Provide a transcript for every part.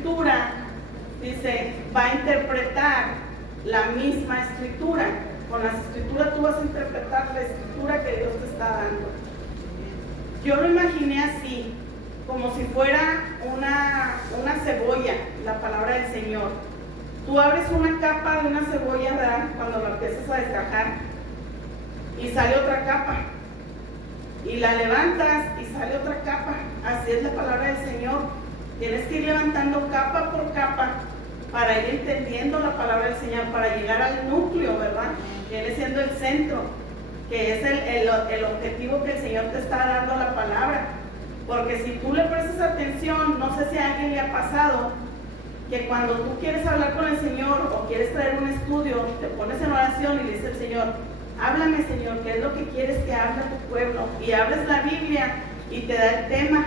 escritura, dice, va a interpretar la misma escritura. Con las escrituras tú vas a interpretar la escritura que Dios te está dando. Yo lo imaginé así, como si fuera una cebolla, la palabra del Señor. Tú abres una capa de una cebolla, ¿verdad? Cuando la empiezas a desgajar y sale otra capa. Y la levantas y sale otra capa. Así es la palabra del Señor. Tienes que ir levantando capa por capa para ir entendiendo la palabra del Señor, para llegar al núcleo, ¿verdad? Que viene siendo el centro, que es el objetivo que el Señor te está dando a la palabra. Porque si tú le prestas atención, no sé si a alguien le ha pasado, que cuando tú quieres hablar con el Señor o quieres traer un estudio, te pones en oración y le dices al Señor, háblame, Señor, ¿qué es lo que quieres que hable a tu pueblo? Y abres la Biblia y te da el tema.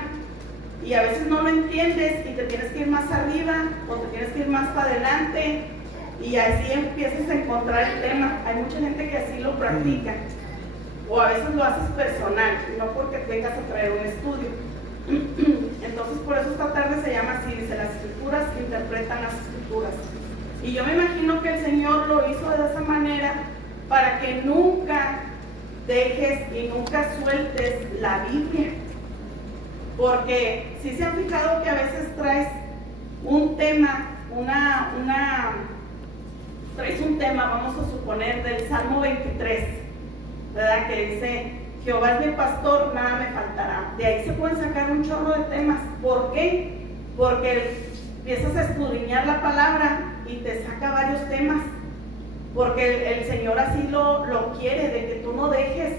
Y a veces no lo entiendes y te tienes que ir más arriba o te tienes que ir más para adelante y así empiezas a encontrar el tema. Hay mucha gente que así lo practica o a veces lo haces personal, no porque tengas que traer un estudio. Entonces por eso esta tarde se llama así, dice, las escrituras interpretan las escrituras. Y yo me imagino que el Señor lo hizo de esa manera para que nunca dejes y nunca sueltes la Biblia. Porque si se han fijado que a veces traes un tema, traes un tema, vamos a suponer, del Salmo 23, ¿verdad? Que dice, Jehová es mi pastor, nada me faltará. De ahí se pueden sacar un chorro de temas. ¿Por qué? Porque empiezas a escudriñar la palabra y te saca varios temas. Porque el Señor así lo quiere, de que tú no dejes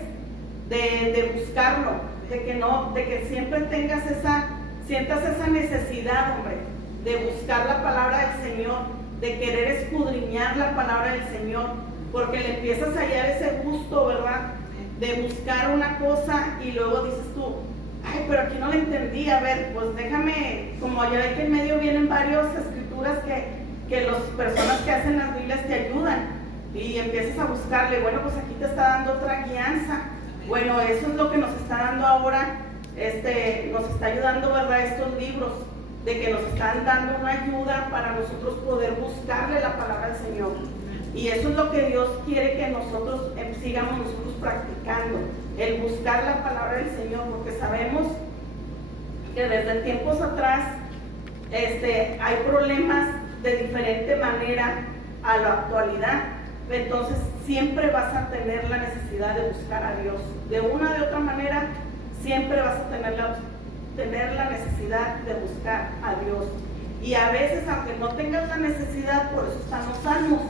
de buscarlo. De que siempre sientas esa necesidad, hombre, de buscar la palabra del Señor, de querer escudriñar la palabra del Señor, porque le empiezas a hallar ese gusto, ¿verdad? De buscar una cosa y luego dices tú, ay, pero aquí no la entendí, a ver, pues déjame, como ya ve que en medio vienen varias escrituras que las personas que hacen las Biblias te ayudan, y empiezas a buscarle, bueno, pues aquí te está dando otra guianza. Bueno, eso es lo que nos está dando ahora, nos está ayudando, ¿verdad? Estos libros, de que nos están dando una ayuda para nosotros poder buscarle la palabra del Señor. Y eso es lo que Dios quiere que nosotros sigamos nosotros practicando, el buscar la palabra del Señor, porque sabemos que desde tiempos atrás hay problemas de diferente manera a la actualidad. Entonces siempre vas a tener la necesidad de buscar a Dios. De una de otra manera, siempre vas a tener la necesidad de buscar a Dios. Y a veces, aunque no tengas la necesidad, por eso están los salmos,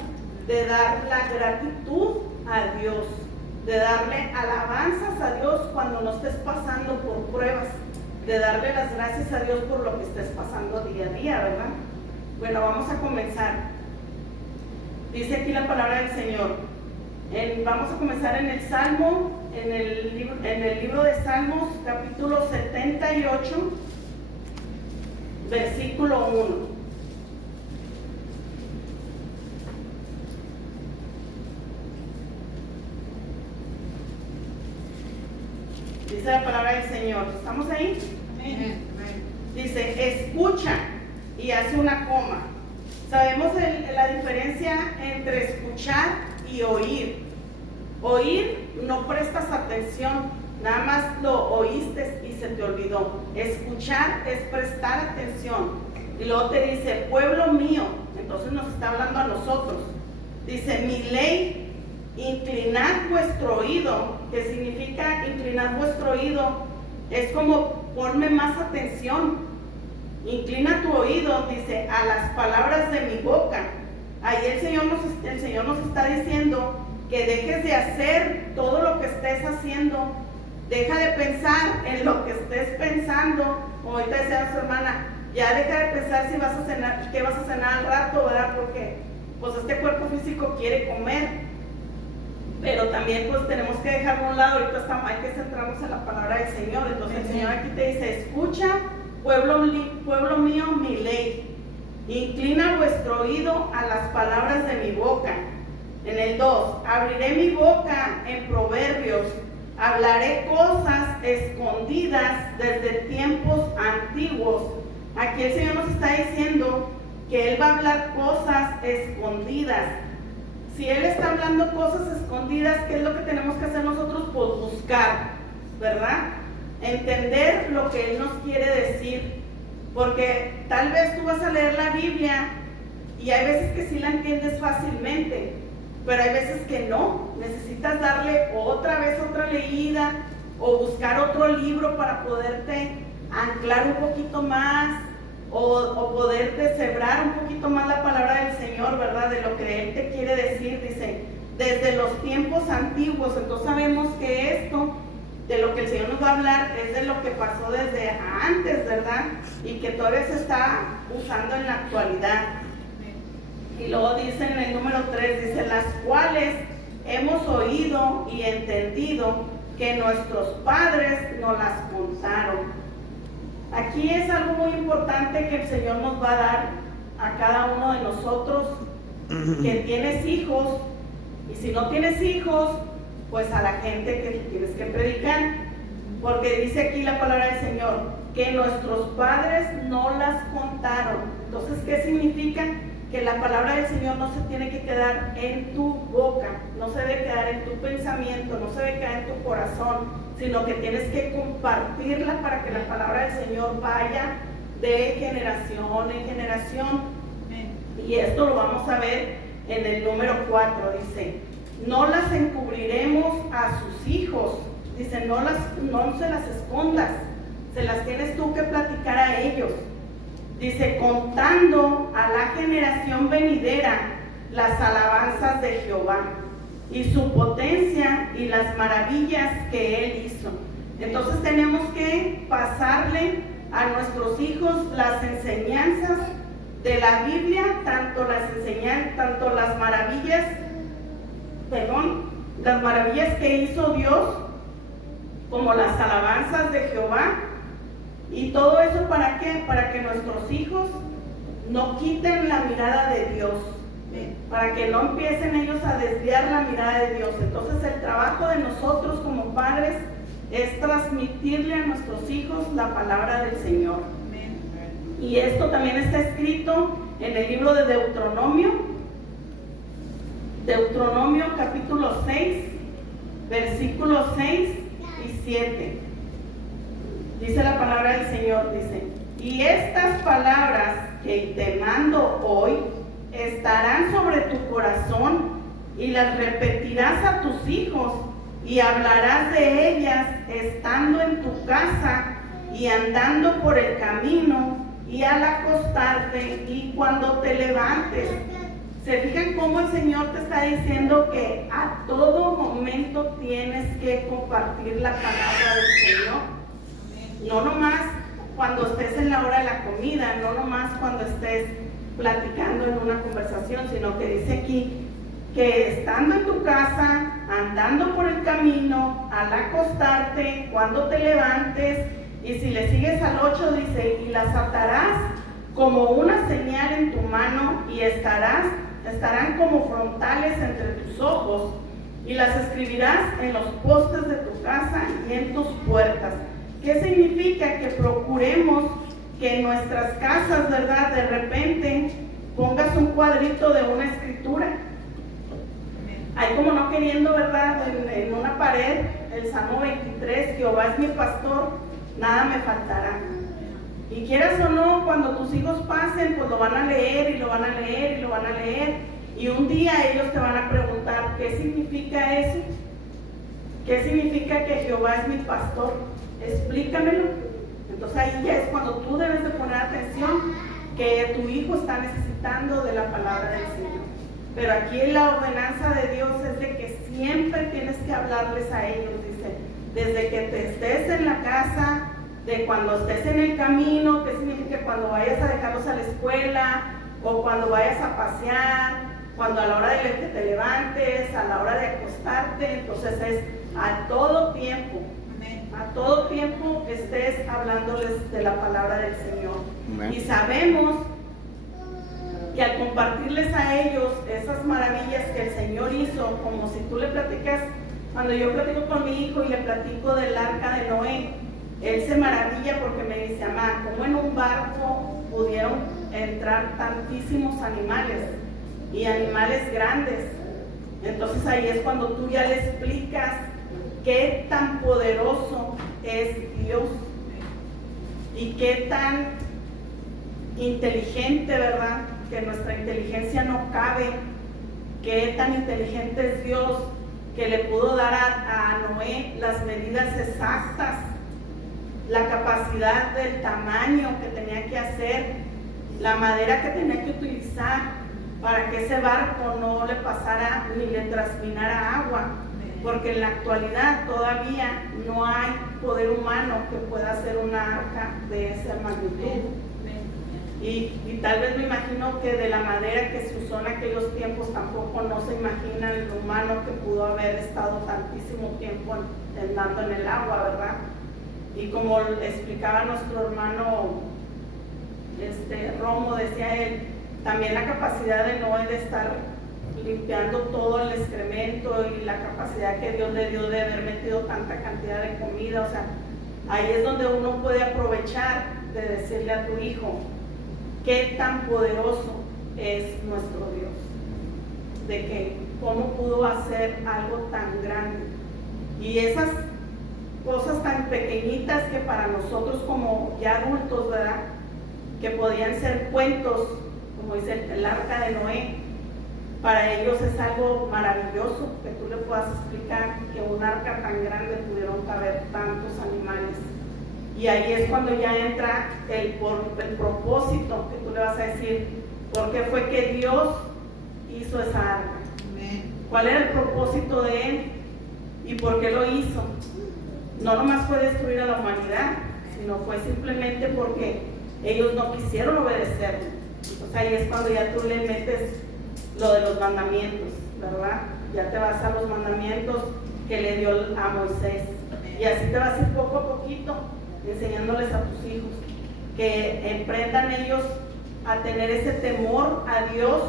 de dar la gratitud a Dios, de darle alabanzas a Dios cuando no estés pasando por pruebas, de darle las gracias a Dios por lo que estés pasando día a día, ¿verdad? Bueno, vamos a comenzar. Dice aquí la palabra del Señor. Vamos a comenzar en el Salmo, en el libro de Salmos, capítulo 78, versículo 1. Dice la palabra del Señor. ¿Estamos ahí? Amén. Dice, escucha, y hace una coma. Sabemos la diferencia entre escuchar y oír. Oír, no prestas atención, nada más lo oíste y se te olvidó. Escuchar es prestar atención. Y luego te dice, pueblo mío, entonces nos está hablando a nosotros. Dice, mi ley, inclinad vuestro oído. ¿Qué significa inclinar vuestro oído? Es como ponme más atención. Inclina tu oído, dice, a las palabras de mi boca. Ahí el Señor nos está diciendo que dejes de hacer todo lo que estés haciendo. Deja de pensar en lo que estés pensando. Como ahorita decía su hermana, ya deja de pensar si vas a cenar, qué vas a cenar al rato, ¿verdad? Porque pues este cuerpo físico quiere comer. Pero también pues tenemos que dejarlo a un lado. Ahorita hay que centrarnos en la palabra del Señor. Entonces el Señor aquí te dice, escucha, pueblo mío, mi ley. Inclina vuestro oído a las palabras de mi boca. En el 2, abriré mi boca en proverbios, hablaré cosas escondidas desde tiempos antiguos, Aquí el Señor nos está diciendo que Él va a hablar cosas escondidas. Si Él está hablando cosas escondidas, ¿qué es lo que tenemos que hacer nosotros? Pues buscar, ¿verdad? Entender lo que Él nos quiere decir. Porque tal vez tú vas a leer la Biblia y hay veces que sí la entiendes fácilmente, pero hay veces que no. Necesitas darle otra vez otra leída o buscar otro libro para poderte anclar un poquito más o poder deshebrar un poquito más la palabra del Señor, ¿verdad? De lo que Él te quiere decir. Dice, desde los tiempos antiguos. Entonces sabemos que esto, de lo que el Señor nos va a hablar, es de lo que pasó desde antes, ¿verdad? Y que todavía se está usando en la actualidad. Y luego dice en el número 3, dice, las cuales hemos oído y entendido que nuestros padres nos las contaron. Aquí es algo muy importante que el Señor nos va a dar a cada uno de nosotros que tienes hijos, y si no tienes hijos, pues a la gente que tienes que predicar, porque dice aquí la palabra del Señor que nuestros padres no las contaron. Entonces, ¿qué significa? Que la palabra del Señor no se tiene que quedar en tu boca, no se debe quedar en tu pensamiento, no se debe quedar en tu corazón, sino que tienes que compartirla para que la palabra del Señor vaya de generación en generación. Y esto lo vamos a ver en el número 4, dice, no las encubriremos a sus hijos, dice, no se las escondas, se las tienes tú que platicar a ellos. Dice, contando a la generación venidera las alabanzas de Jehová y su potencia y las maravillas que Él hizo. Entonces tenemos que pasarle a nuestros hijos las enseñanzas de la Biblia, tanto las maravillas que hizo Dios, como las alabanzas de Jehová. Y todo eso, ¿para qué? Para que nuestros hijos no quiten la mirada de Dios, para que no empiecen ellos a desviar la mirada de Dios. Entonces el trabajo de nosotros como padres es transmitirle a nuestros hijos la palabra del Señor. Y esto también está escrito en el libro de Deuteronomio capítulo 6, versículos 6 y 7. Dice la palabra del Señor, dice, y estas palabras que te mando hoy estarán sobre tu corazón y las repetirás a tus hijos y hablarás de ellas estando en tu casa y andando por el camino y al acostarte y cuando te levantes. ¿Se fijan cómo el Señor te está diciendo que a todo momento tienes que compartir la palabra del Señor? No nomás cuando estés en la hora de la comida, no nomás cuando estés platicando en una conversación, sino que dice aquí que estando en tu casa, andando por el camino, al acostarte, cuando te levantes, y si le sigues al 8 dice, y las atarás como una señal en tu mano y estarán como frontales entre tus ojos, y las escribirás en los postes de tu casa y en tus puertas. ¿Qué significa? Que procuremos que en nuestras casas, ¿verdad? De repente pongas un cuadrito de una escritura. Hay como no queriendo, ¿verdad? En una pared, el Salmo 23, Jehová es mi pastor, nada me faltará. Y quieras o no, cuando tus hijos pasen, pues lo van a leer y lo van a leer y lo van a leer. Y un día ellos te van a preguntar, ¿qué significa eso? ¿Qué significa que Jehová es mi pastor? Explícamelo. Entonces ahí ya es cuando tú debes de poner atención que tu hijo está necesitando de la palabra del Señor. Pero aquí la ordenanza de Dios es de que siempre tienes que hablarles a ellos, dice, desde que te estés en la casa, de cuando estés en el camino, que significa cuando vayas a dejarlos a la escuela, o cuando vayas a pasear, cuando a la hora de que te levantes, a la hora de acostarte. Entonces es a todo tiempo. A todo tiempo estés hablándoles de la palabra del Señor. Amén. Y sabemos que al compartirles a ellos esas maravillas que el Señor hizo, como si tú le platicas, cuando yo platico con mi hijo y le platico del arca de Noé, él se maravilla porque me dice, mamá, ¿cómo en un barco pudieron entrar tantísimos animales y animales grandes? Entonces ahí es cuando tú ya le explicas qué tan poderoso es Dios y qué tan inteligente, ¿verdad? Que nuestra inteligencia no cabe. Qué tan inteligente es Dios que le pudo dar a Noé las medidas exactas, la capacidad del tamaño que tenía que hacer, la madera que tenía que utilizar para que ese barco no le pasara ni le trasminara agua, porque en la actualidad todavía no hay poder humano que pueda hacer una arca de esa magnitud. Y tal vez me imagino que de la madera que se usó en aquellos tiempos tampoco no se imagina el humano que pudo haber estado tantísimo tiempo andando en el agua, ¿verdad? Y como explicaba nuestro hermano Romo, decía él, también la capacidad de Noé de estar limpiando todo el excremento y la capacidad que Dios le dio de haber metido tanta cantidad de comida, o sea, ahí es donde uno puede aprovechar de decirle a tu hijo qué tan poderoso es nuestro Dios, de que cómo pudo hacer algo tan grande. Y esas cosas tan pequeñitas que para nosotros como ya adultos, ¿verdad? Que podían ser cuentos, como dice el arca de Noé, para ellos es algo maravilloso que tú le puedas explicar que un arca tan grande pudieron caber tantos animales. Y ahí es cuando ya entra el propósito que tú le vas a decir, ¿por qué fue que Dios hizo esa arca? ¿Cuál era el propósito de Él? ¿Y por qué lo hizo? No nomás fue destruir a la humanidad, sino fue simplemente porque ellos no quisieron obedecerlo. Entonces ahí es cuando ya tú le metes lo de los mandamientos, ¿verdad? Ya te vas a los mandamientos que le dio a Moisés. Y así te vas a ir poco a poquito enseñándoles a tus hijos que emprendan ellos a tener ese temor a Dios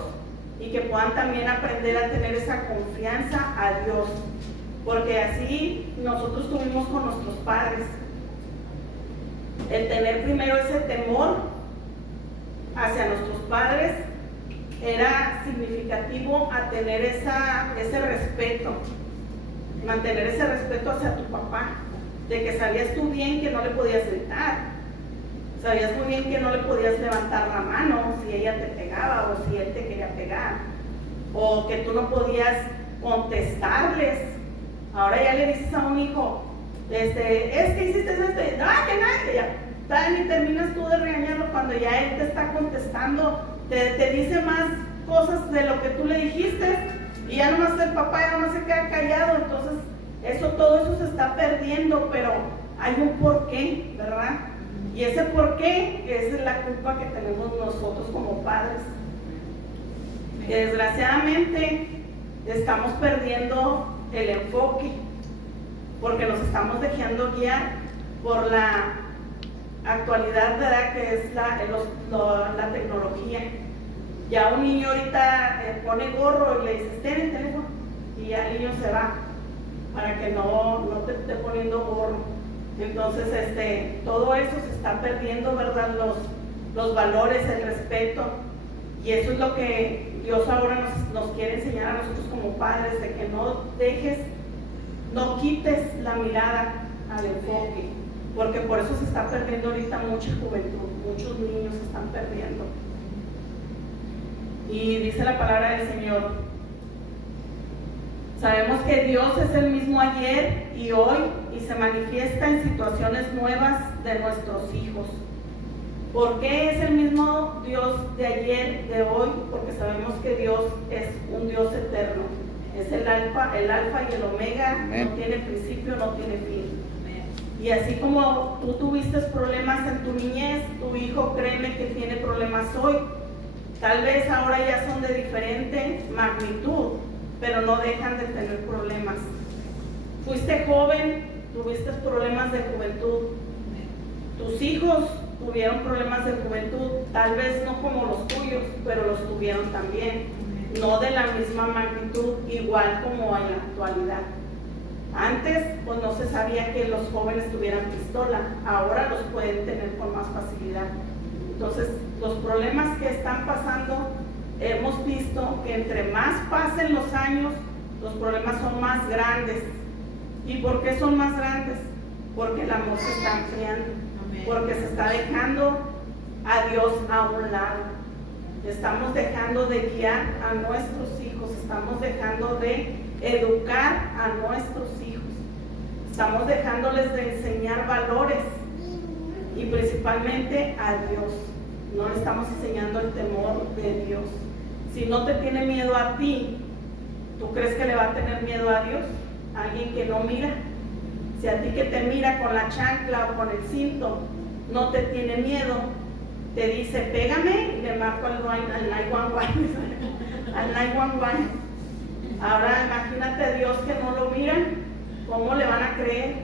y que puedan también aprender a tener esa confianza a Dios, porque así nosotros tuvimos con nuestros padres el tener primero ese temor hacia nuestros padres. Era significativo a tener ese respeto, mantener ese respeto hacia tu papá, de que sabías tú bien que no le podías gritar, sabías muy bien que no le podías levantar la mano si ella te pegaba o si él te quería pegar, o que tú no podías contestarles. Ahora ya le dices a un hijo, es que hiciste esto, no, que nada, ya ni terminas tú de regañarlo cuando ya él te está contestando, te dice más cosas de lo que tú le dijiste y ya nomás el papá ya nomás se queda callado. Entonces todo eso se está perdiendo, pero hay un porqué, ¿verdad? Y ese porqué es la culpa que tenemos nosotros como padres, que desgraciadamente estamos perdiendo el enfoque porque nos estamos dejando guiar por la actualidad, ¿verdad? Que es la tecnología. Ya un niño ahorita pone gorro y le dices, ten el teléfono, y ya el niño se va para que no te esté poniendo gorro. Entonces todo eso se está perdiendo, ¿verdad? Los valores, el respeto, y eso es lo que Dios ahora nos quiere enseñar a nosotros como padres, de que no quites la mirada al enfoque, porque por eso se está perdiendo ahorita mucha juventud, muchos niños se están perdiendo. Y dice la palabra del Señor, sabemos que Dios es el mismo ayer y hoy y se manifiesta en situaciones nuevas de nuestros hijos. ¿Por qué es el mismo Dios de ayer, de hoy? Porque sabemos que Dios es un Dios eterno, es el alfa y el omega. Amén. No tiene principio, no tiene fin. Amén. Y así como tú tuviste problemas en tu niñez, tu hijo, créeme que tiene problemas hoy. Tal vez ahora ya son de diferente magnitud, pero no dejan de tener problemas. Fuiste joven, tuviste problemas de juventud. Tus hijos tuvieron problemas de juventud, tal vez no como los tuyos, pero los tuvieron también. No de la misma magnitud, igual como en la actualidad. Antes pues no se sabía que los jóvenes tuvieran pistola, ahora los pueden tener con más facilidad. Entonces los problemas que están pasando, hemos visto que entre más pasen los años, los problemas son más grandes. ¿Y por qué son más grandes? Porque el amor se está enfriando, porque se está dejando a Dios a un lado. Estamos dejando de guiar a nuestros hijos, estamos dejando de educar a nuestros hijos, estamos dejándoles de enseñar valores y principalmente a Dios. No le estamos enseñando el temor de Dios. Si no te tiene miedo a ti, ¿tú crees que le va a tener miedo a Dios? Alguien que no mira. Si a ti que te mira con la chancla o con el cinto no te tiene miedo, te dice pégame y le marco al 911. Al 911. Ahora imagínate a Dios que no lo miran, ¿cómo le van a creer?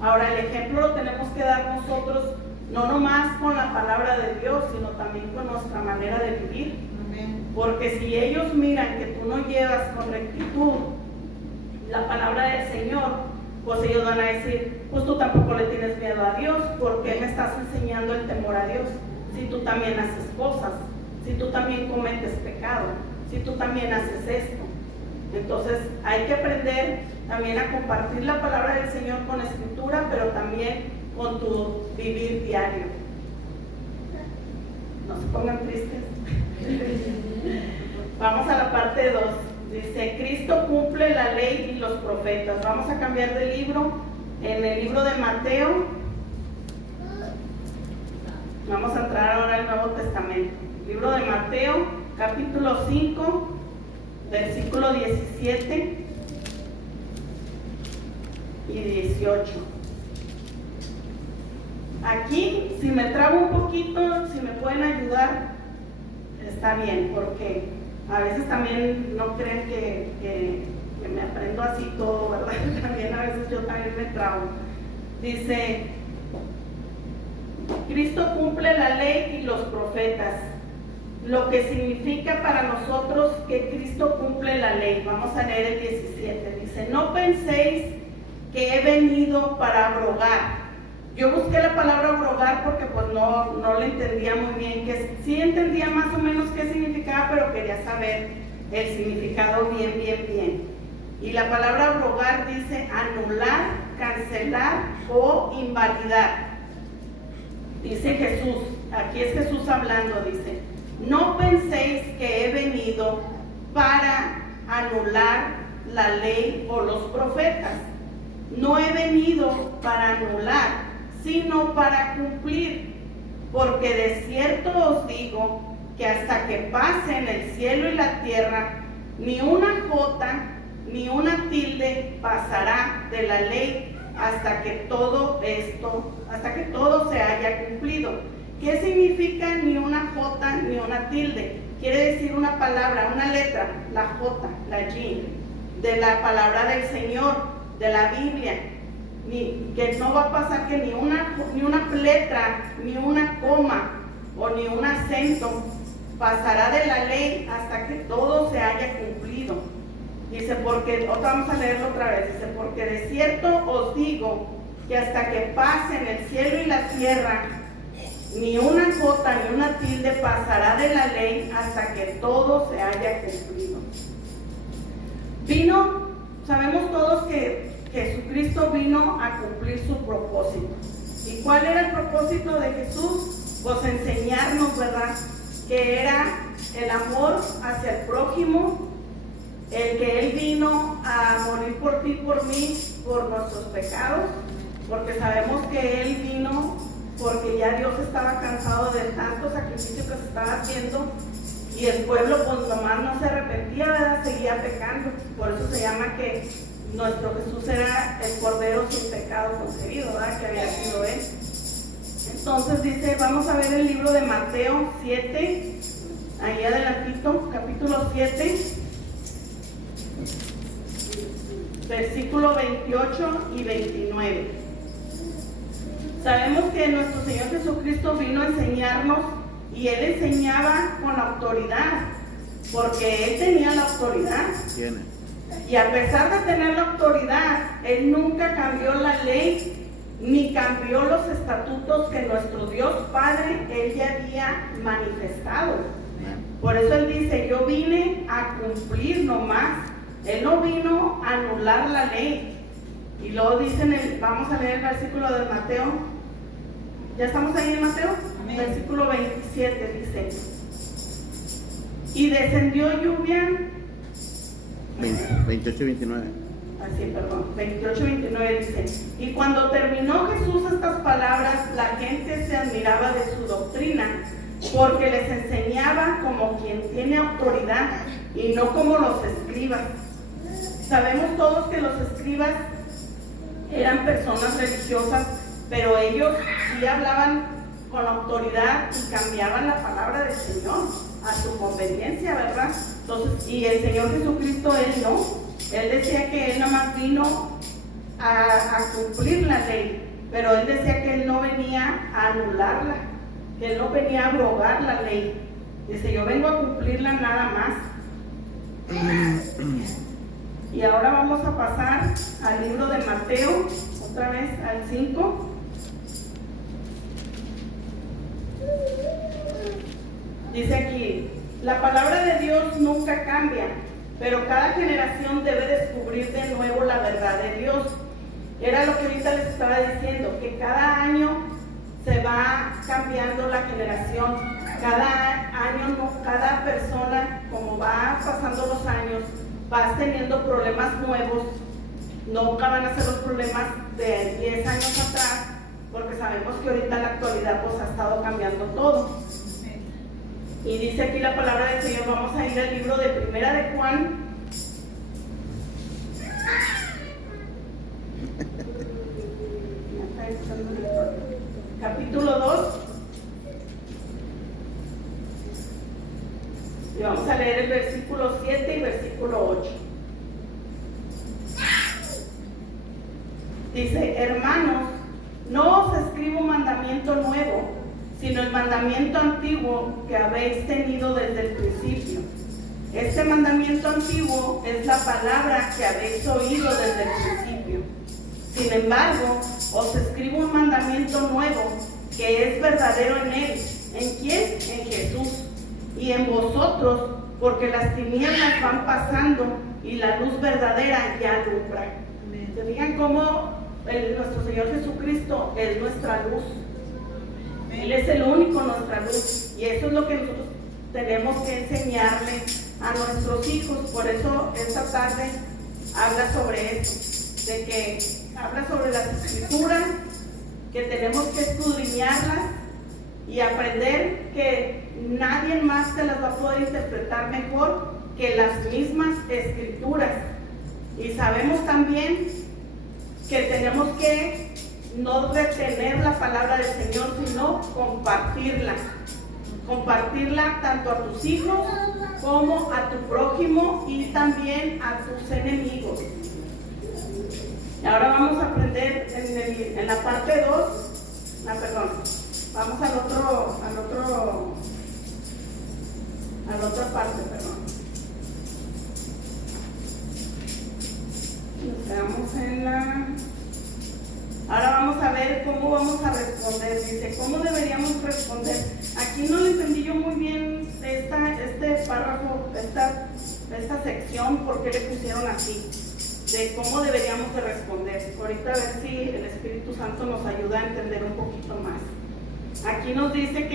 Ahora el ejemplo lo tenemos que dar nosotros, no nomás con la palabra de Dios, sino también con nuestra manera de vivir. Porque si ellos miran que tú no llevas con rectitud la palabra del Señor, pues ellos van a decir, pues tú tampoco le tienes miedo a Dios, ¿por qué me estás enseñando el temor a Dios? Si tú también haces cosas, si tú también cometes pecado, si tú también haces esto. Entonces hay que aprender también a compartir la palabra del Señor con escritura, pero también con tu vivir diario. No se pongan tristes. Vamos a la parte 2. Dice, Cristo cumple la ley y los profetas. Vamos a cambiar de libro. En el libro de Mateo, vamos a entrar ahora al Nuevo Testamento. Libro de Mateo, capítulo 5, versículo 17 y 18. Aquí, si me trabo un poquito, si me pueden ayudar, está bien, porque a veces también no creen que me aprendo así todo, ¿verdad? También a veces yo también me trabo. Dice, Cristo cumple la ley y los profetas, lo que significa para nosotros que Cristo cumple la ley. Vamos a leer el 17. Dice, no penséis que he venido para abrogar. Yo busqué la palabra abrogar porque pues no le entendía muy bien, que sí entendía más o menos qué significaba, pero quería saber el significado bien. Y la palabra abrogar dice anular, cancelar o invalidar. Dice Jesús, aquí es Jesús hablando, dice, no penséis que he venido para anular la ley o los profetas. No he venido para anular, sino para cumplir, porque de cierto os digo que hasta que pasen el cielo y la tierra, ni una jota ni una tilde pasará de la ley hasta que todo se haya cumplido. ¿Qué significa ni una jota ni una tilde? Quiere decir una palabra, una letra, la J, la G, de la palabra del Señor, de la Biblia. Que no va a pasar que ni una letra, ni una coma o ni un acento pasará de la ley hasta que todo se haya cumplido. Dice, vamos a leerlo otra vez. Dice, porque de cierto os digo que hasta que pasen el cielo y la tierra, ni una jota ni una tilde pasará de la ley hasta que todo se haya cumplido. Sabemos todos que Jesucristo vino a cumplir su propósito. ¿Y cuál era el propósito de Jesús? Pues enseñarnos, ¿verdad? Que era el amor hacia el prójimo, el que Él vino a morir por ti, por mí, por nuestros pecados, porque sabemos que Él vino porque ya Dios estaba cansado de tanto sacrificio que se estaba haciendo y el pueblo pues nomás no se arrepentía, ¿verdad? Seguía pecando. Por eso se llama que nuestro Jesús era el Cordero sin pecado concebido, ¿verdad? Que había sido Él. Entonces dice, vamos a ver el libro de Mateo 7, ahí adelantito, capítulo 7, versículo 28 y 29. Sabemos que nuestro Señor Jesucristo vino a enseñarnos y Él enseñaba con autoridad, porque Él tenía la autoridad. Y a pesar de tener la autoridad, Él nunca cambió la ley, ni cambió los estatutos que nuestro Dios Padre, Él ya había manifestado. Por eso Él dice, yo vine a cumplir nomás. Él no vino a anular la ley. Y luego dicen, vamos a leer el versículo de Mateo. ¿Ya estamos ahí en Mateo? Amén. Versículo 27 dice, y descendió lluvia. 28 y 29. Así, perdón, 28 y 29 dice, y cuando terminó Jesús estas palabras, la gente se admiraba de su doctrina, porque les enseñaba como quien tiene autoridad y no como los escribas. Sabemos todos que los escribas eran personas religiosas, pero ellos sí hablaban con autoridad y cambiaban la palabra del Señor a su conveniencia, ¿verdad? Entonces, y el Señor Jesucristo, Él no. Él decía que Él nada más vino a cumplir la ley, pero Él decía que Él no venía a anularla, que Él no venía a abrogar la ley. Dice, yo vengo a cumplirla nada más. Y ahora vamos a pasar al libro de Mateo, otra vez al 5. Dice aquí, la palabra de Dios nunca cambia, pero cada generación debe descubrir de nuevo la verdad de Dios. Era lo que ahorita les estaba diciendo, que cada año se va cambiando la generación. Cada año, cada persona, como va pasando los años, vas teniendo problemas nuevos. Nunca van a ser los problemas de 10 años atrás, porque sabemos que ahorita en la actualidad pues ha estado cambiando todo. Y dice aquí la palabra del Señor, vamos a ir al libro de Primera de Juan. Capítulo 2. Y vamos a leer el versículo 7 y versículo 8. Dice, hermanos, no os escribo un mandamiento nuevo, sino el mandamiento antiguo que habéis tenido desde el principio. Este mandamiento antiguo es la palabra que habéis oído desde el principio. Sin embargo, os escribo un mandamiento nuevo, que es verdadero en Él. ¿En quién? En Jesús. Y en vosotros, porque las tinieblas van pasando y la luz verdadera ya alumbra. ¿Se fijan cómo nuestro Señor Jesucristo es nuestra luz? Él es el único nuestra luz, y eso es lo que nosotros tenemos que enseñarle a nuestros hijos. Por eso esta tarde habla sobre eso, de que habla sobre las escrituras, que tenemos que escudriñarlas y aprender que nadie más te las va a poder interpretar mejor que las mismas escrituras. Y sabemos también que tenemos que no retener la palabra del Señor, sino compartirla. Compartirla tanto a tus hijos como a tu prójimo y también a tus enemigos. Y ahora vamos a aprender en la parte 2, vamos a la otra parte, perdón. Nos quedamos en la... Ahora vamos a ver cómo vamos a responder. Dice, ¿cómo deberíamos responder? Aquí no le entendí yo muy bien este párrafo, esta sección, por qué le pusieron así, de cómo deberíamos de responder. Ahorita a ver si el Espíritu Santo nos ayuda a entender un poquito más. Aquí nos dice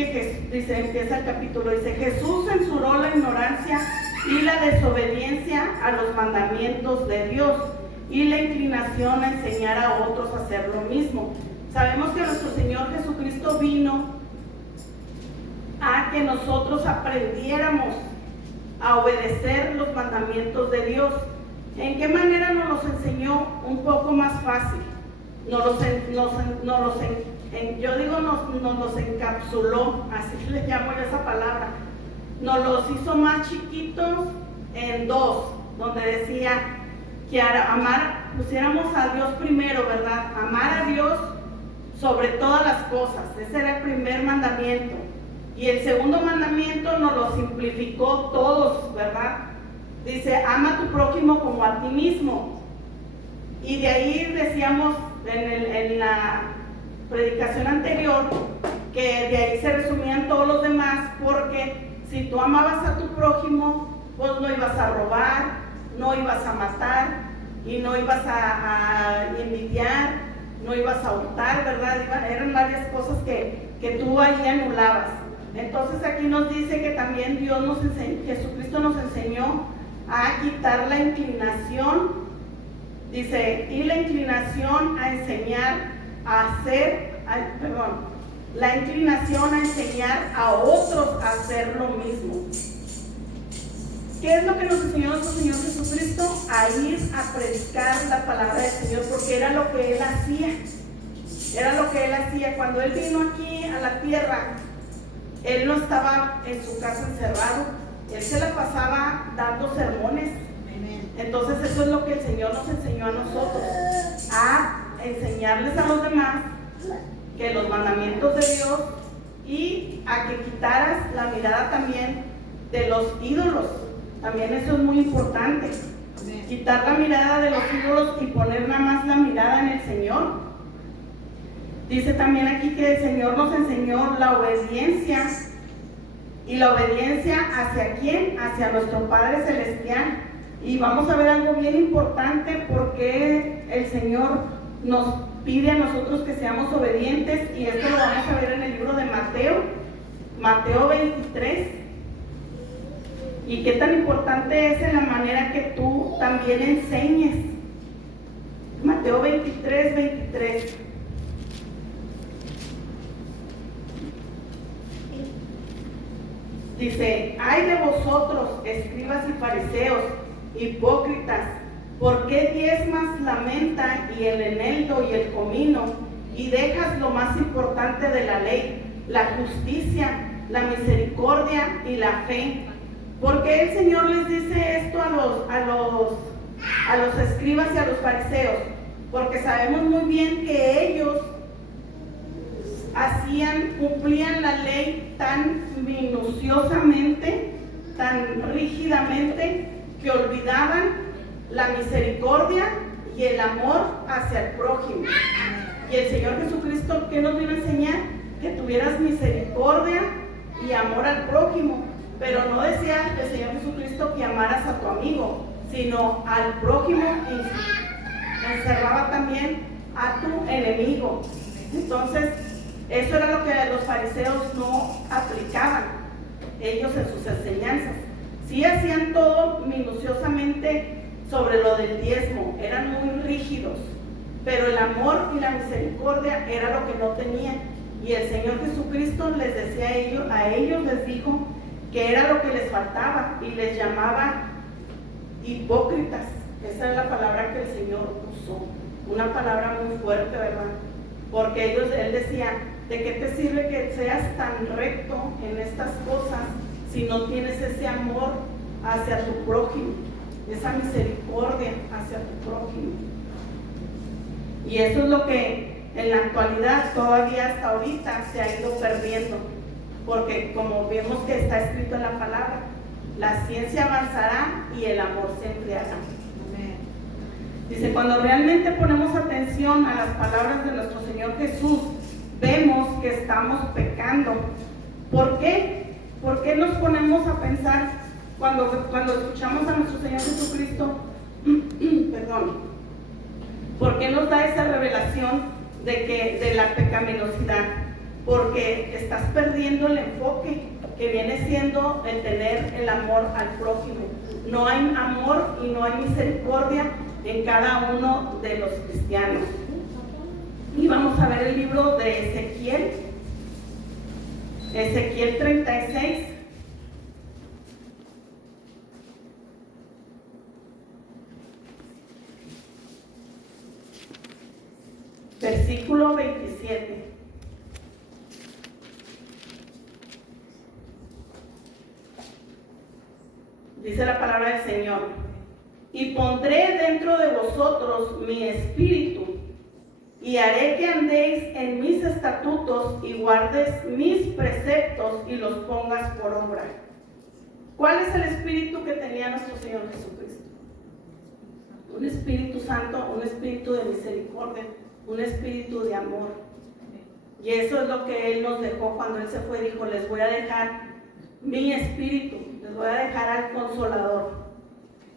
empieza el capítulo, dice, Jesús censuró la ignorancia y la desobediencia a los mandamientos de Dios y la inclinación a enseñar a otros a hacer lo mismo. Sabemos que nuestro Señor Jesucristo vino a que nosotros aprendiéramos a obedecer los mandamientos de Dios. ¿En qué manera nos los enseñó? Un poco más fácil. Yo digo nos los encapsuló, así le llamo yo esa palabra. Nos los hizo más chiquitos en 2, donde decía que pusiéramos a Dios primero, ¿verdad? Amar a Dios sobre todas las cosas. Ese era el primer mandamiento. Y el segundo mandamiento nos lo simplificó todos, ¿verdad? Dice, ama a tu prójimo como a ti mismo. Y de ahí decíamos en la predicación anterior que de ahí se resumían todos los demás, porque si tú amabas a tu prójimo, pues no ibas a robar, no ibas a matar y no ibas a envidiar, no ibas a hurtar, ¿verdad? Eran varias cosas que tú ahí anulabas. Entonces aquí nos dice que también Jesucristo nos enseñó a quitar la inclinación, dice, y la inclinación a enseñar a la inclinación a enseñar a otros a hacer lo mismo. ¿Qué es lo que nos enseñó nuestro Señor Jesucristo? A ir a predicar la palabra del Señor, porque era lo que Él hacía. Era lo que Él hacía. Cuando Él vino aquí a la tierra, Él no estaba en su casa encerrado. Él se la pasaba dando sermones. Entonces eso es lo que el Señor nos enseñó a nosotros, a enseñarles a los demás que los mandamientos de Dios, y a que quitaras la mirada también de los ídolos. También eso es muy importante. Quitar la mirada de los ídolos y poner nada más la mirada en el Señor. Dice también aquí que el Señor nos enseñó la obediencia. ¿Y la obediencia hacia quién? Hacia nuestro Padre Celestial. Y vamos a ver algo bien importante, porque el Señor nos pide a nosotros que seamos obedientes, y esto lo vamos a ver en el libro de Mateo 23. Y qué tan importante es en la manera que tú también enseñes. Mateo 23. Dice, ay de vosotros, escribas y fariseos, hipócritas, ¿por qué diezmas la menta y el eneldo y el comino, y dejas lo más importante de la ley, la justicia, la misericordia y la fe? ¿Por qué el Señor les dice esto a los escribas y a los fariseos? Porque sabemos muy bien que ellos cumplían la ley tan minuciosamente, tan rígidamente, que olvidaban la misericordia y el amor hacia el prójimo. Y el Señor Jesucristo, ¿qué nos vino a enseñar? Que tuvieras misericordia y amor al prójimo. Pero no decía el Señor Jesucristo que amaras a tu amigo, sino al prójimo, y encerraba también a tu enemigo. Entonces, eso era lo que los fariseos no aplicaban, ellos en sus enseñanzas. Sí hacían todo minuciosamente sobre lo del diezmo, eran muy rígidos, pero el amor y la misericordia era lo que no tenían. Y el Señor Jesucristo les decía a ellos les dijo que era lo que les faltaba, y les llamaba hipócritas. Esa es la palabra que el Señor usó, una palabra muy fuerte, ¿verdad? Porque Él decía, ¿de qué te sirve que seas tan recto en estas cosas si no tienes ese amor hacia tu prójimo, esa misericordia hacia tu prójimo? Y eso es lo que en la actualidad, todavía hasta ahorita, se ha ido perdiendo, porque como vemos que está escrito en la palabra, la ciencia avanzará y el amor se enfriará. Dice, cuando realmente ponemos atención a las palabras de nuestro Señor Jesús, vemos que estamos pecando. ¿Por qué? ¿Por qué nos ponemos a pensar cuando escuchamos a nuestro Señor Jesucristo? Perdón. ¿Por qué nos da esa revelación de la pecaminosidad? Porque estás perdiendo el enfoque que viene siendo el tener el amor al prójimo. No hay amor y no hay misericordia en cada uno de los cristianos. Y vamos a ver el libro de Ezequiel 36. Versículo 27. Dice la palabra del Señor: y pondré dentro de vosotros mi espíritu, y haré que andéis en mis estatutos y guardes mis preceptos y los pongas por obra. ¿Cuál es el espíritu que tenía nuestro Señor Jesucristo? Un Espíritu Santo, un espíritu de misericordia, un espíritu de amor. Y eso es lo que Él nos dejó cuando Él se fue. Dijo, les voy a dejar mi espíritu, les voy a dejar al Consolador.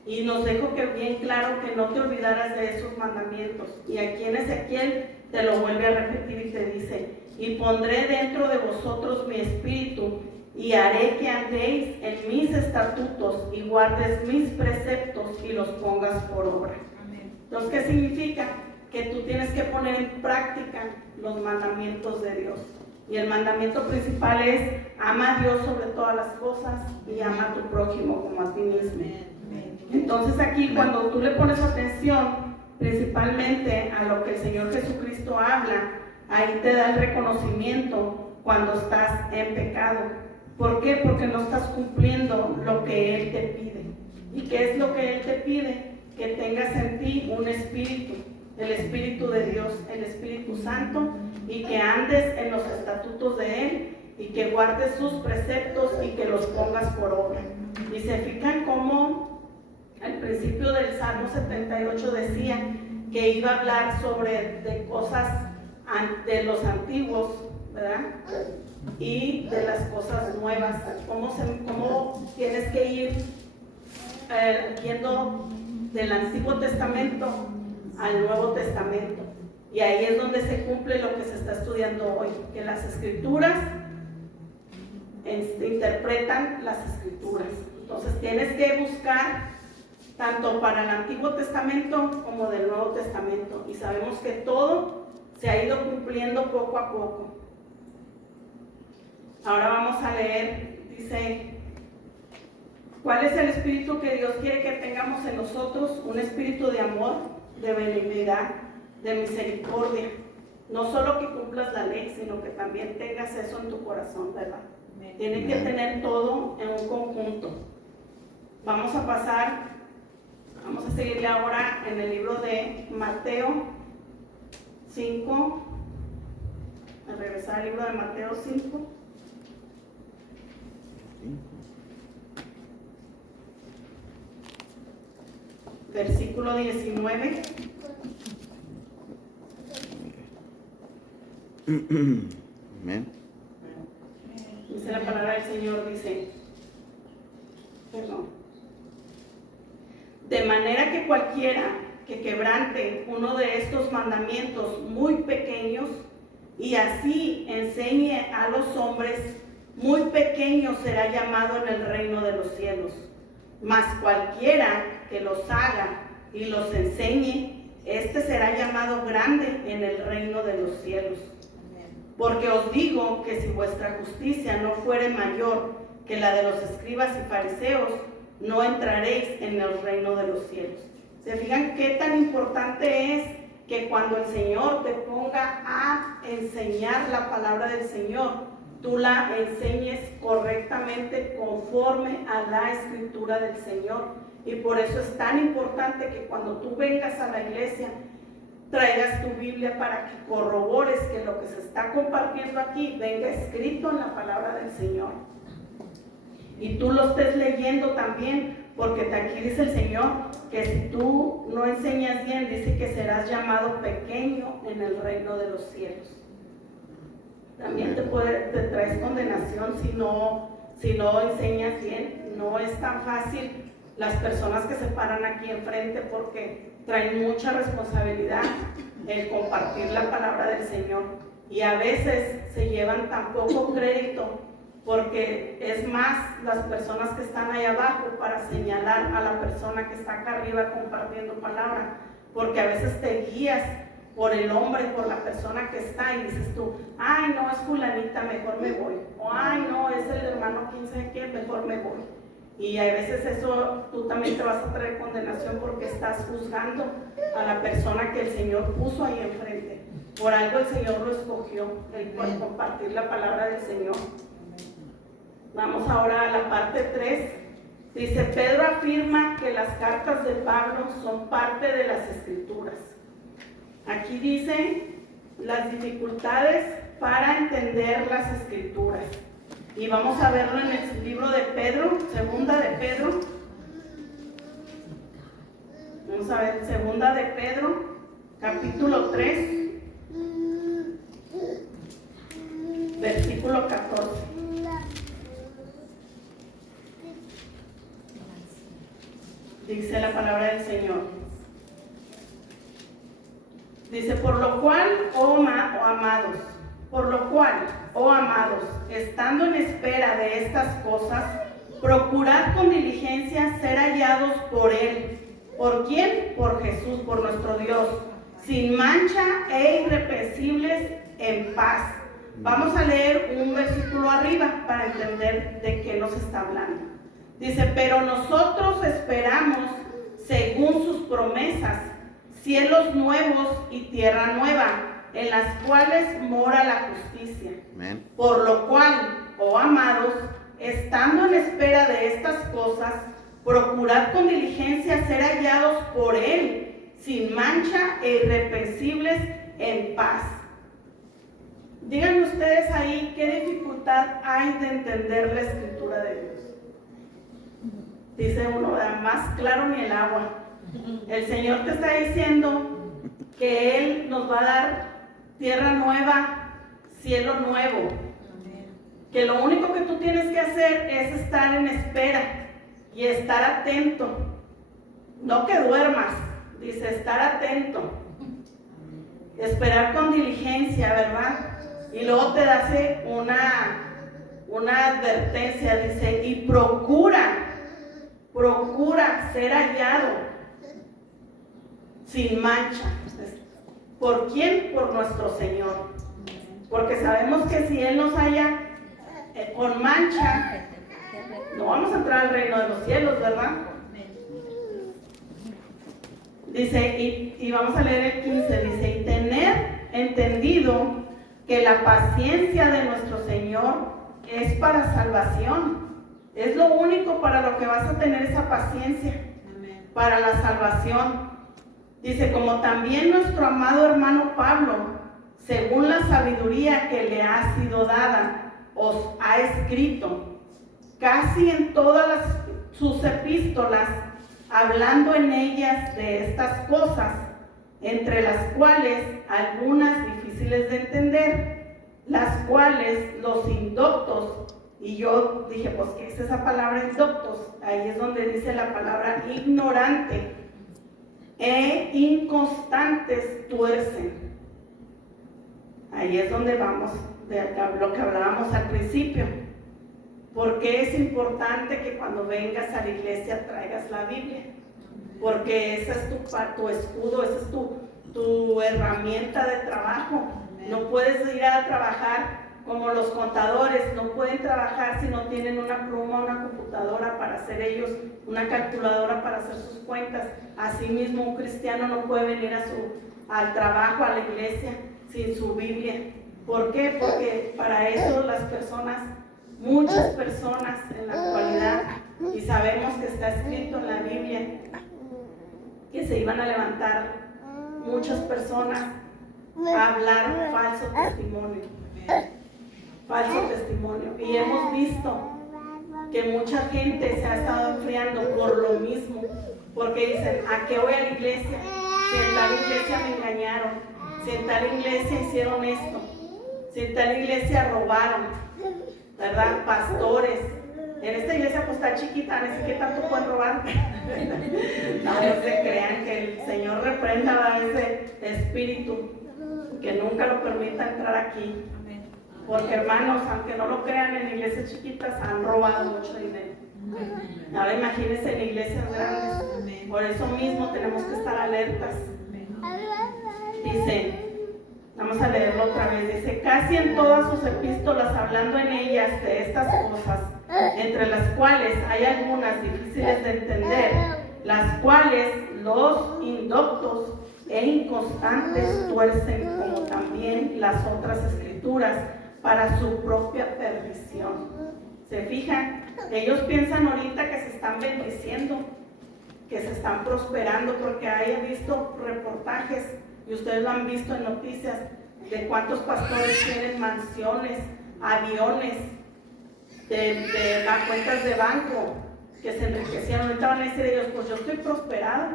Y nos dejó que bien claro que no te olvidaras de esos mandamientos. Y aquí en Ezequiel te lo vuelve a repetir y te dice, y pondré dentro de vosotros mi espíritu, y haré que andéis en mis estatutos y guardes mis preceptos y los pongas por obra. Entonces, ¿qué significa? Que tú tienes que poner en práctica los mandamientos de Dios. Y el mandamiento principal es, ama a Dios sobre todas las cosas y ama a tu prójimo como a ti mismo. Entonces aquí cuando tú le pones atención principalmente a lo que el Señor Jesucristo habla, ahí te da el reconocimiento cuando estás en pecado. ¿Por qué? Porque no estás cumpliendo lo que Él te pide. ¿Y qué es lo que Él te pide? Que tengas en ti un espíritu, el Espíritu de Dios, el Espíritu Santo, y que andes en los estatutos de Él y que guardes sus preceptos y que los pongas por obra. Y se fijan cómo al principio del Salmo 78 decía que iba a hablar sobre de cosas de los antiguos, ¿verdad? Y de las cosas nuevas, cómo tienes que ir yendo del Antiguo Testamento al Nuevo Testamento. Y ahí es donde se cumple lo que se está estudiando hoy, que las Escrituras interpretan las Escrituras. Entonces tienes que buscar tanto para el Antiguo Testamento como del Nuevo Testamento. Y sabemos que todo se ha ido cumpliendo poco a poco. Ahora vamos a leer, dice, ¿cuál es el espíritu que Dios quiere que tengamos en nosotros? Un espíritu de amor, de benignidad, de misericordia. No solo que cumplas la ley, sino que también tengas eso en tu corazón, ¿verdad? Tienes que tener todo en un conjunto. Vamos a seguirle ahora en el libro de Mateo 5, a regresar al libro de Mateo 5. Versículo 19. Amén. Dice la palabra del Señor, dice, de manera que cualquiera que quebrante uno de estos mandamientos muy pequeños y así enseñe a los hombres, muy pequeño será llamado en el reino de los cielos. Mas cualquiera que los haga y los enseñe, este será llamado grande en el reino de los cielos. Porque os digo que si vuestra justicia no fuere mayor que la de los escribas y fariseos, no entraréis en el reino de los cielos. ¿Se fijan qué tan importante es que cuando el Señor te ponga a enseñar la palabra del Señor, tú la enseñes correctamente conforme a la escritura del Señor? Y por eso es tan importante que cuando tú vengas a la iglesia, traigas tu Biblia para que corrobores que lo que se está compartiendo aquí venga escrito en la palabra del Señor. Y tú lo estés leyendo también, porque aquí dice el Señor que si tú no enseñas bien, dice que serás llamado pequeño en el reino de los cielos. También te traes condenación si no enseñas bien. No es tan fácil las personas que se paran aquí enfrente, porque traen mucha responsabilidad el compartir la palabra del Señor, y a veces se llevan tan poco crédito, porque es más las personas que están ahí abajo para señalar a la persona que está acá arriba compartiendo palabra, porque a veces te guías por el hombre, por la persona que está, y dices tú, ay no, es fulanita, mejor me voy, o ay no, es el hermano 15 que mejor me voy. Y a veces eso tú también te vas a traer condenación, porque estás juzgando a la persona que el Señor puso ahí enfrente. Por algo el Señor lo escogió, el compartir la palabra del Señor. Vamos ahora a la parte 3. Dice, Pedro afirma que las cartas de Pablo son parte de las Escrituras. Aquí dice las dificultades para entender las Escrituras. Y vamos a verlo en el libro de Pedro, segunda de Pedro. Vamos a ver, segunda de Pedro, capítulo 3, versículo 14. Dice la palabra del Señor. Dice, por lo cual, oh amados, estando en espera de estas cosas, procurad con diligencia ser hallados por Él. ¿Por quién? Por Jesús, por nuestro Dios, sin mancha e irreprensibles en paz. Vamos a leer un versículo arriba para entender de qué nos está hablando. Dice, pero nosotros esperamos, según sus promesas, cielos nuevos y tierra nueva, en las cuales mora la justicia. Amén. Por lo cual, oh amados, estando en espera de estas cosas, procurad con diligencia ser hallados por Él, sin mancha e irreprensibles en paz. Díganme ustedes ahí qué dificultad hay de entender la escritura de Dios. Dice uno, más claro ni el agua. El Señor te está diciendo que Él nos va a dar tierra nueva, cielo nuevo. Que lo único que tú tienes que hacer es estar en espera y estar atento. No que duermas, dice estar atento. Esperar con diligencia, ¿verdad? Y luego te hace una advertencia, dice, y procura ser hallado sin mancha. ¿Por quién? Por nuestro Señor. Porque sabemos que si Él nos halla con mancha, no vamos a entrar al reino de los cielos, ¿verdad? Dice, y vamos a leer el 15, dice, y tener entendido que la paciencia de nuestro Señor es para salvación. Es lo único para lo que vas a tener esa paciencia. Amén. Para la salvación. Dice, como también nuestro amado hermano Pablo, según la sabiduría que le ha sido dada, os ha escrito, casi en todas sus epístolas, hablando en ellas de estas cosas, entre las cuales algunas difíciles de entender, las cuales los indoctos, y yo dije, pues, ¿qué es esa palabra indoctos? Ahí es donde dice la palabra ignorante e inconstantes tuercen. Ahí es donde vamos, de lo que hablábamos al principio. Porque es importante que cuando vengas a la iglesia traigas la Biblia. Porque esa es tu escudo, esa es tu herramienta de trabajo. No puedes ir a trabajar como los contadores, no pueden trabajar si no tienen una pluma, una computadora para hacer ellos, una calculadora para hacer sus cuentas. Asimismo, un cristiano no puede venir al trabajo, a la iglesia, sin su Biblia. ¿Por qué? Porque para eso las personas, muchas personas en la actualidad, y sabemos que está escrito en la Biblia, que se iban a levantar muchas personas a hablar falso testimonio. Falso testimonio. Y hemos visto que mucha gente se ha estado enfriando por lo mismo, porque dicen, ¿a qué voy a la iglesia? Si en tal iglesia me engañaron, si en tal iglesia hicieron esto, si en tal iglesia robaron, ¿verdad? Pastores. En esta iglesia pues está chiquita, no sé qué tanto pueden robar. No se crean, que el Señor reprenda a ese espíritu, que nunca lo permita entrar aquí. Porque hermanos, aunque no lo crean, en iglesias chiquitas han robado mucho dinero. Ahora imagínense en iglesias grandes. Por eso mismo tenemos que estar alertas. Dice, vamos a leerlo otra vez, dice, casi en todas sus epístolas, hablando en ellas de estas cosas, entre las cuales hay algunas difíciles de entender, las cuales los indoctos e inconstantes tuercen, como también las otras escrituras, para su propia perdición. ¿Se fijan? Ellos piensan ahorita que se están bendiciendo, que se están prosperando, porque he visto reportajes, y ustedes lo han visto en noticias, de cuántos pastores tienen mansiones, aviones, de las cuentas de banco, que se enriquecieron. Ahorita van a decir ellos, pues yo estoy prosperado.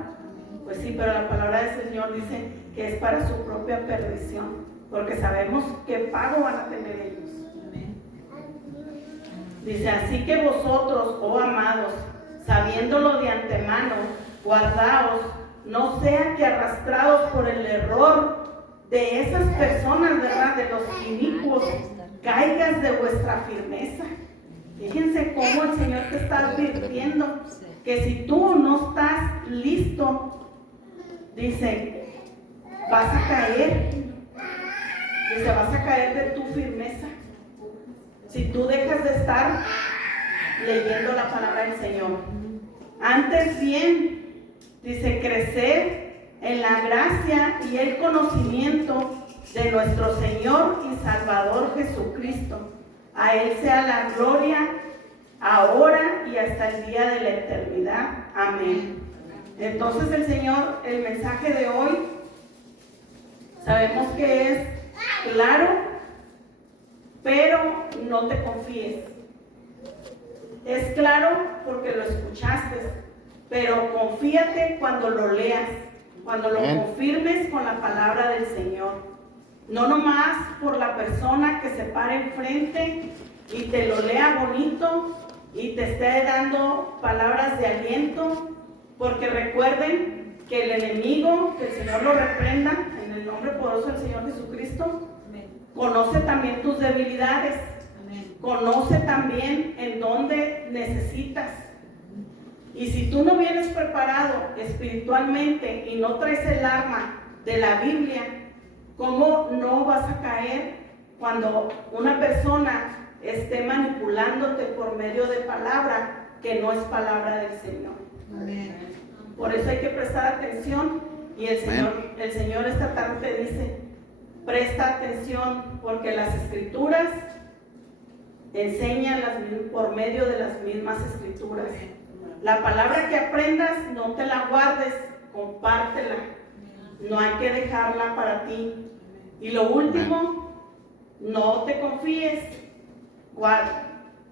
Pues sí, pero la palabra del Señor dice que es para su propia perdición, porque sabemos qué pago van a tener ellos. Dice, así que vosotros, oh amados, sabiéndolo de antemano, guardaos, no sea que arrastrados por el error de esas personas, ¿verdad?, de los inicuos, caigas de vuestra firmeza. Fíjense cómo el Señor te está advirtiendo que si tú no estás listo, dice, vas a caer. Dice, vas a caer de tu firmeza. Si tú dejas de estar leyendo la palabra del Señor. Antes bien, dice, crecer en la gracia y el conocimiento de nuestro Señor y Salvador Jesucristo. A Él sea la gloria, ahora y hasta el día de la eternidad. Amén. Entonces el Señor, el mensaje de hoy, sabemos que es claro, pero no te confíes. Es claro porque lo escuchaste, pero confíate cuando lo leas, cuando lo confirmes con la palabra del Señor. No nomás por la persona que se pare enfrente y te lo lea bonito y te esté dando palabras de aliento, porque recuerden que el enemigo, que el Señor lo reprenda en el nombre poderoso del Señor Jesucristo, conoce también tus debilidades, conoce también en dónde necesitas. Y si tú no vienes preparado espiritualmente y no traes el arma de la Biblia, ¿cómo no vas a caer cuando una persona esté manipulándote por medio de palabra que no es palabra del Señor? Amén. Por eso hay que prestar atención, y el Señor esta tarde te dice, presta atención, porque las Escrituras enseñan por medio de las mismas Escrituras. La palabra que aprendas, no te la guardes, compártela. No hay que dejarla para ti. Y lo último, no te confíes,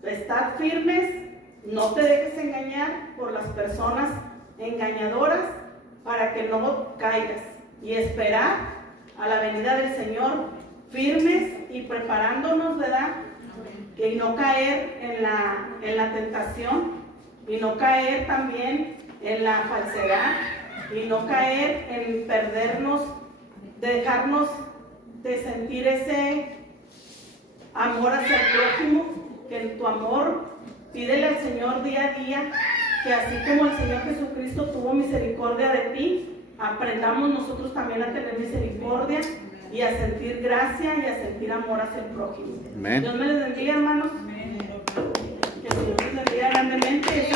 estar firmes, no te dejes engañar por las personas engañadoras para que no caigas, y esperar a la venida del Señor firmes y preparándonos, ¿verdad? Y no caer en la tentación, y no caer también en la falsedad, y no caer en perdernos, dejarnos de sentir ese amor hacia el prójimo, que en tu amor pídele al Señor día a día, que así como el Señor Jesucristo tuvo misericordia de ti, aprendamos nosotros también a tener misericordia y a sentir gracia y a sentir amor hacia el prójimo. Amén. Dios me les bendiga, hermanos. Amén. Que el Señor les bendiga grandemente.